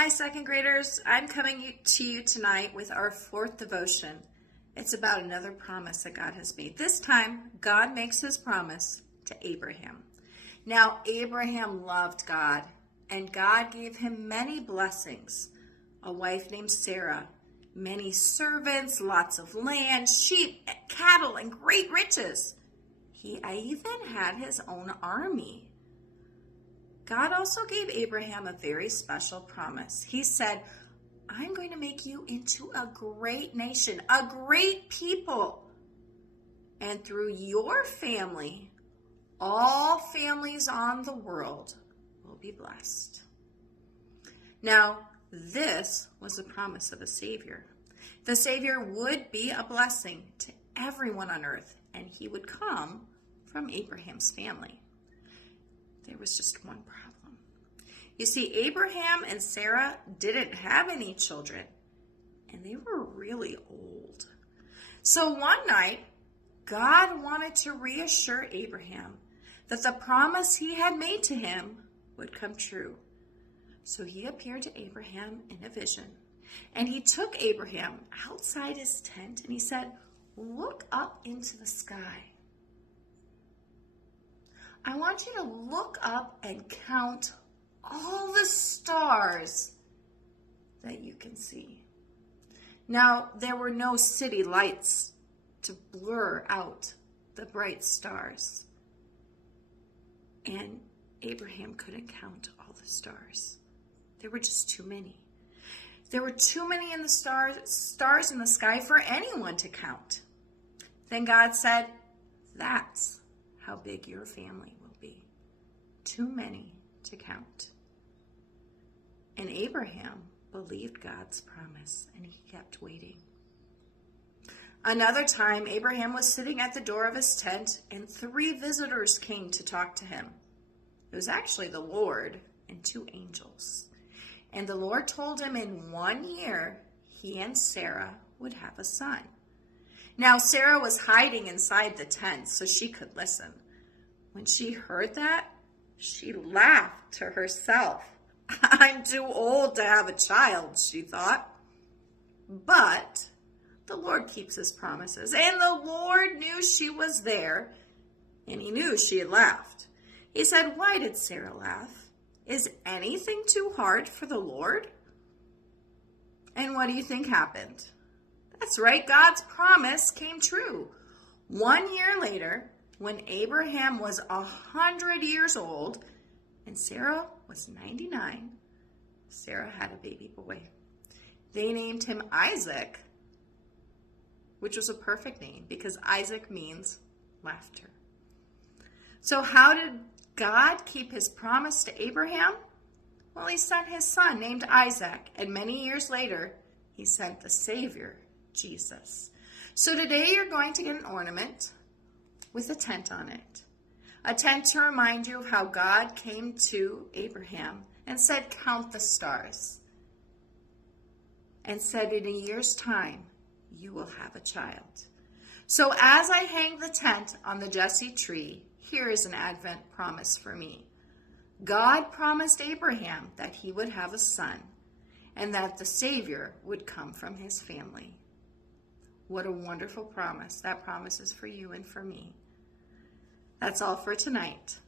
Hi, second graders. I'm coming to you tonight with our fourth devotion. It's about another promise that God has made. This time, God makes his promise to Abraham. Now, Abraham loved God, and God gave him many blessings. A wife named Sarah, many servants, lots of land, sheep, cattle, and great riches. He even had his own army. God also gave Abraham a very special promise. He said, I'm going to make you into a great nation, a great people. And through your family, all families on the world will be blessed. Now, this was the promise of a Savior. The Savior would be a blessing to everyone on earth, and he would come from Abraham's family. There was just one problem. You see, Abraham and Sarah didn't have any children, and they were really old. So one night, God wanted to reassure Abraham that the promise he had made to him would come true. So he appeared to Abraham in a vision, and he took Abraham outside his tent, and he said, "Look up into the sky. I want you to look up and count all the stars that you can see." Now, there were no city lights to blur out the bright stars. And Abraham couldn't count all the stars. There were just too many. There were too many in the stars in the sky for anyone to count. Then God said, "That's how big your family will be. Too many to count." And Abraham believed God's promise, and he kept waiting. Another time, Abraham was sitting at the door of his tent, and 3 visitors came to talk to him. It was actually the Lord and 2 angels. And the Lord told him in 1 year, he and Sarah would have a son. Now, Sarah was hiding inside the tent so she could listen. When she heard that, she laughed to herself. I'm too old to have a child, she thought. But the Lord keeps his promises, and the Lord knew she was there, and he knew she had laughed. He said, "Why did Sarah laugh? Is anything too hard for the Lord?" And what do you think happened? That's right, God's promise came true. 1 year later, when Abraham was 100 years old and Sarah was 99, Sarah had a baby boy. They named him Isaac, which was a perfect name because Isaac means laughter. So how did God keep his promise to Abraham? Well, he sent his son named Isaac, and many years later, he sent the Savior, Jesus. So today you're going to get an ornament with a tent on it. A tent to remind you of how God came to Abraham and said, "Count the stars." And said, in a year's time, you will have a child. So as I hang the tent on the Jesse tree, here is an Advent promise for me. God promised Abraham that he would have a son and that the Savior would come from his family. What a wonderful promise. That promise is for you and for me. That's all for tonight.